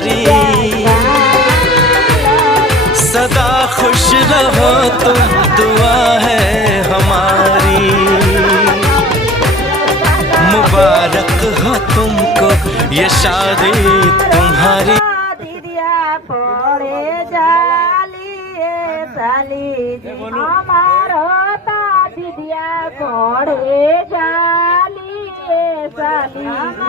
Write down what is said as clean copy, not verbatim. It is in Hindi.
प्यारी, सदा खुश रहो तुम, दुआ है हमारी। मुबारक हो तुमको ये शादी तुम्हारी। दीदिया पड़े जाली साली हमारो ता दीदिया पड़े जाली साली।